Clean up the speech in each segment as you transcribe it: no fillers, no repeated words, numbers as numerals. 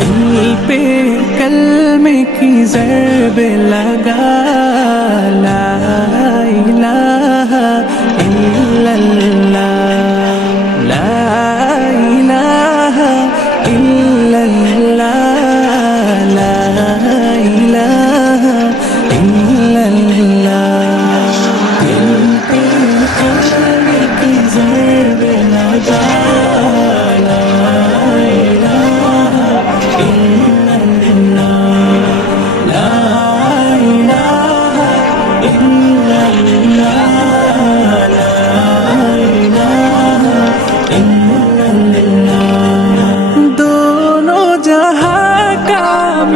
दिल पे कलमे की ज़रब लगा, ला इलाहा इल्लल्लाह, ला इलाहा इल्लल्लाह, ला इलाहा इल्लल्लाह। दिल पे कलमे की ज़रब लगा, ला इलाहा इल्लल्लाह, ला इलाहा इल्लल्लाह, ला इलाहा इल्लल्लाह। दोनों जहां का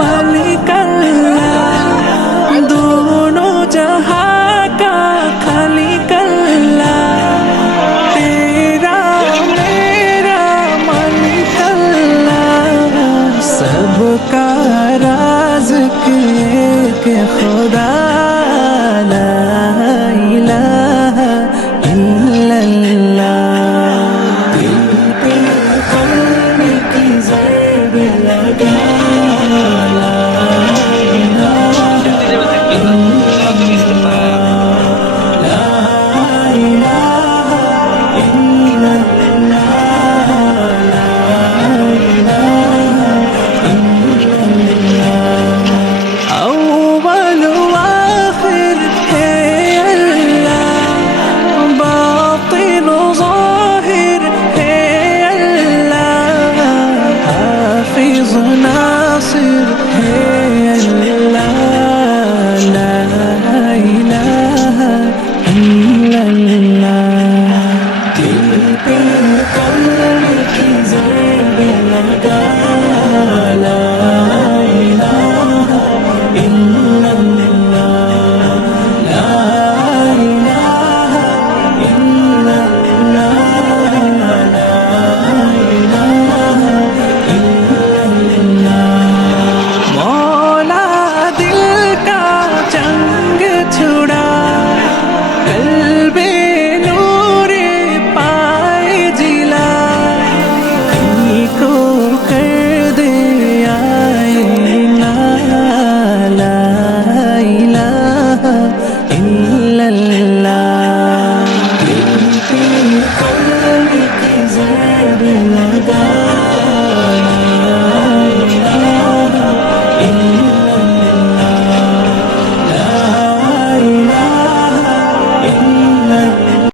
मालिक अल्लाह, दोनों जहां का खालिक अल्लाह, तेरा मेरा मालिक अल्लाह, सबका राज़िक़ एक खुदा, ला इलाहा इल्लल्लाह। दिल पे कलमे की ज़रब लगा, ला इलाहा इल्लल्लाह, ला इलाहा इल्लल्लाह, ला इलाहा इल्लल्लाह। अव्वल व आखिर है अल्लाह, बातिन व ज़ाहिर है अल्लाह, हाफ़िज़ नासिर है अल्लाह, ला इलाहा इल्लल्लाह। दिल पे कलमे की ज़रब लगा, ला इलाहा इल्लल्लाह, ला इलाहा इल्लल्लाह, ला इलाहा इल्लल्लाह। मौला दिल का जंग छुड़ा, कल्बे नूरे पाए जिला, कहीं को कर दे आईना, ला इलाहा इल्लल्लाह। दिल पे कलमे की ज़रब